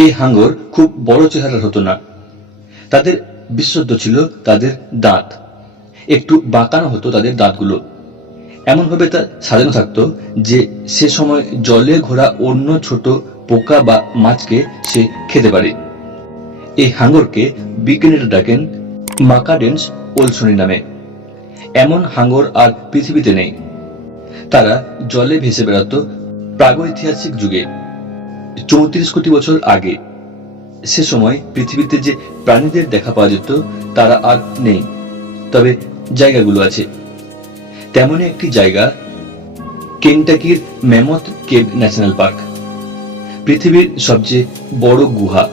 এই হাঙ্গর খুব বড় চেহারার হতো না। তাদের বিশুদ্ধ ছিল তাদের দাঁত। একটু বাঁকানো হতো তাদের দাঁতগুলো। এমনভাবে তা সাজানো থাকতো যে সে সময় জলে ঘোরা অন্য ছোট পোকা বা মাছকে সে খেতে পারে। এই হাঙ্গরকে বিজ্ঞানীরা ডাকেন মাকাডেন্স ওলসনি নামে। এমন হাঙ্গর আর পৃথিবীতে নেই। তারা জলে ভেসে বেড়াতো প্রাগৈতিহাসিক যুগে। চৌত্রিশ কোটি বছর আগে। সে সময় পৃথিবীতে যে প্রাণীদের দেখা পাওয়া যেত, তারা আর নেই। তবে জায়গাগুলো আছে। তেমনই একটি জায়গা, কেন্টাকির ম্যামথ কেভ ন্যাশনাল পার্ক। পৃথিবীর সবচেয়ে বড় গুহা,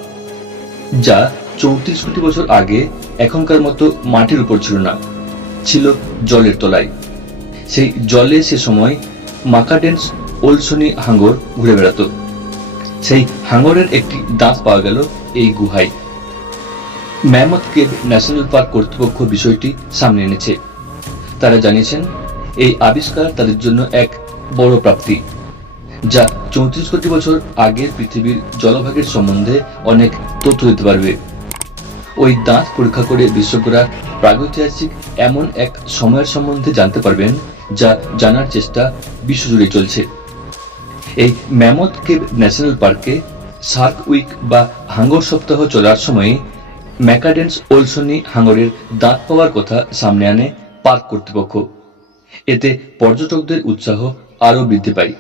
যা চৌত্রিশ কোটি বছর আগে এখনকার মতো মাটির উপর ছিল না, ছিল জলের তলায়। সেই জলে সে সময় মাকাডেন্স ওলসনি হাঙ্গর ঘুরে বেড়াতো। সেই হাঙ্গরের একটি দাঁত পাওয়া গেল এই গুহায়। ম্যামথ কেভ ন্যাশনাল পার্ক কর্তৃপক্ষ বিষয়টি সামনে এনেছে। তারা জানিয়েছেন, এই আবিষ্কার তাদের জন্য এক বড় প্রাপ্তি, যা চৌত্রিশ কোটি বছর আগের পৃথিবীর জলভাগের সম্বন্ধে অনেক তথ্য দিতে পারবে। ওই দাঁত পরীক্ষা করে বিশেষজ্ঞরা প্রাগৈতিহাসিক এমন এক সময়ের সম্বন্ধে জানতে পারবেন, যা জানার চেষ্টা বিশ্বজুড়ে চলছে। এই ম্যামথ কেভ ন্যাশনাল পার্কে সার্ক উইক বা হাঙ্গর সপ্তাহ চলার সময়ে ম্যাকাডেন্স ওলসনি হাঙ্গরের দাঁত পাওয়ার কথা সামনে আনে পার্ক কর্তৃপক্ষ। এতে পর্যটকদের উৎসাহ আরও বৃদ্ধি পায়।